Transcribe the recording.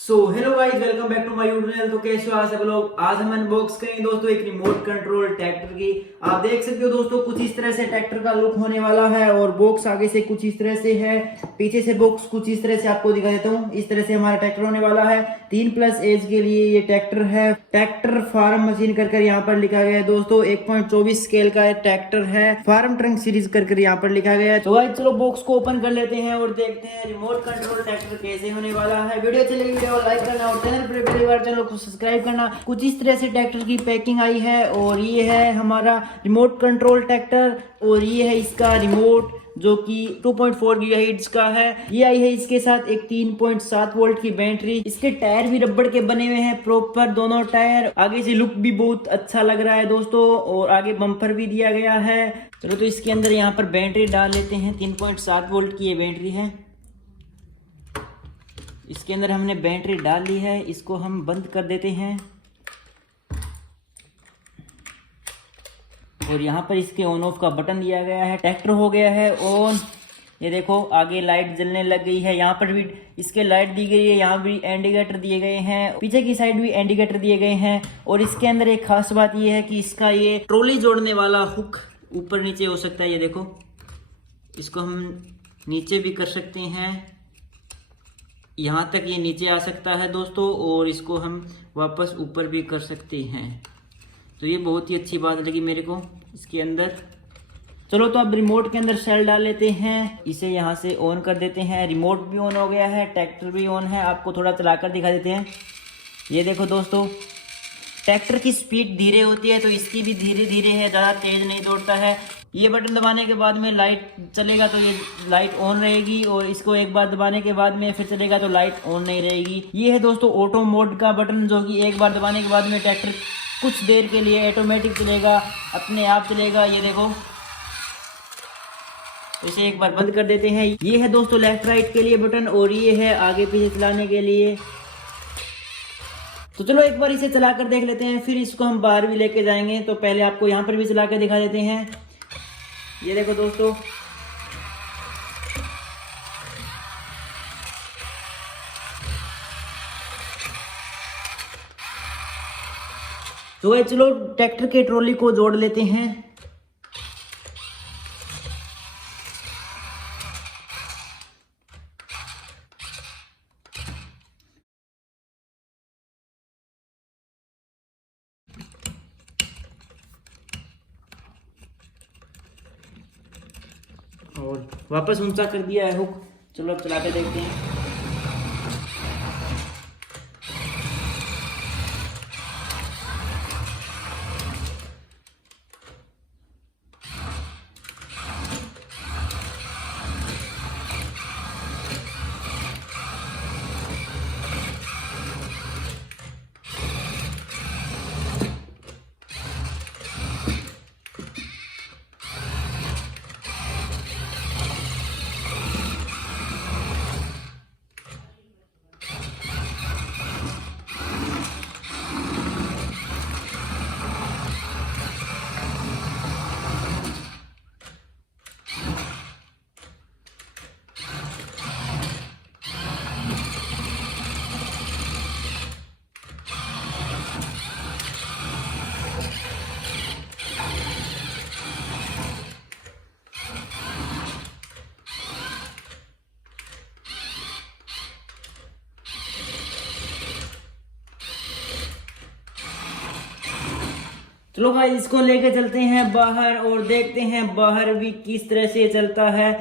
Hello guys, welcome back to my YouTube channel. तो कैसे हो आप सब लोग। आज हम अनबॉक्स करेंगे दोस्तों एक रिमोट कंट्रोल ट्रैक्टर की। आप देख सकते हो दोस्तों, कुछ इस तरह से ट्रैक्टर का लुक होने वाला है और बॉक्स आगे से कुछ इस तरह से है, पीछे से बॉक्स कुछ इस तरह से आपको दिखा देता हूँ। इस तरह से हमारा ट्रैक्टर होने वाला है। 3+ एज के लिए ये ट्रैक्टर है। ट्रैक्टर फार्म मशीन कर यहाँ पर लिखा गया है दोस्तों। 1.24 स्केल का ट्रैक्टर है। फार्म ट्रंक सीरीज कर यहाँ पर लिखा गया है। तो गाइस चलो बॉक्स को ओपन कर लेते हैं और देखते हैं रिमोट कंट्रोल ट्रैक्टर कैसे होने वाला है। वीडियो चलेगी, वीडियो लाइक करना और चैनल पर पहली बार चैनल को सब्सक्राइब करना। कुछ इस तरह से ट्रैक्टर की पैकिंग आई है और ये है हमारा रिमोट कंट्रोल ट्रैक्टर और ये है इसका रिमोट जो कि 2.4 गीगाहर्ट्ज का है। ये आई है इसके साथ एक 3.7 वोल्ट की बैटरी। इसके टायर भी रबड़ के बने हुए हैं प्रॉपर, दोनों टायर। आगे से लुक भी बहुत अच्छा लग रहा है दोस्तों और आगे बम्पर भी दिया गया है। चलो तो इसके अंदर यहाँ पर बैटरी डाल लेते हैं। 3.7 वोल्ट की ये बैटरी है। इसके अंदर हमने बैटरी डाल ली है। इसको हम बंद कर देते हैं और यहाँ पर इसके ऑन ऑफ का बटन दिया गया है। ट्रैक्टर हो गया है ऑन। ये देखो आगे लाइट जलने लग गई है। यहाँ पर भी इसके लाइट दी गई है। यहाँ भी इंडिकेटर दिए गए हैं। पीछे की साइड भी इंडिकेटर दिए गए हैं। और इसके अंदर एक खास बात ये है कि इसका ये ट्रॉली जोड़ने वाला हुक ऊपर नीचे हो सकता है। ये देखो, इसको हम नीचे भी कर सकते हैं। यहाँ तक ये नीचे आ सकता है दोस्तों और इसको हम वापस ऊपर भी कर सकते हैं। तो ये बहुत ही अच्छी बात लगी मेरे को इसके अंदर। चलो तो अब रिमोट के अंदर सेल डाल लेते हैं। इसे यहाँ से ऑन कर देते हैं। रिमोट भी ऑन हो गया है, ट्रैक्टर भी ऑन है। आपको थोड़ा चलाकर दिखा देते हैं। ये देखो दोस्तों, ट्रैक्टर की स्पीड धीरे होती है तो इसकी भी धीरे धीरे है, ज़्यादा तेज नहीं दौड़ता है। ये बटन दबाने के बाद में लाइट चलेगा तो ये लाइट ऑन रहेगी और इसको एक बार दबाने के बाद में फिर चलेगा तो लाइट ऑन नहीं रहेगी। ये है दोस्तों ऑटो मोड का बटन, जो कि एक बार दबाने के बाद में ट्रैक्टर कुछ देर के लिए ऑटोमेटिक चलेगा, अपने आप चलेगा। ये देखो, इसे एक बार बंद कर देते हैं। ये है दोस्तों लेफ्ट राइट के लिए बटन और ये है आगे पीछे चलाने के लिए। तो चलो एक बार इसे चलाकर देख लेते हैं, फिर इसको हम बाहर भी लेके जाएंगे। तो पहले आपको यहाँ पर भी चला कर दिखा देते हैं। ये देखो दोस्तों, तो चलो ट्रैक्टर के ट्रॉली को जोड़ लेते हैं। और वापस ऊंचा कर दिया है हुक। चलो अब चलाते देखते हैं। चलो भाई इसको लेके चलते हैं बाहर और देखते हैं बाहर भी किस तरह से चलता है।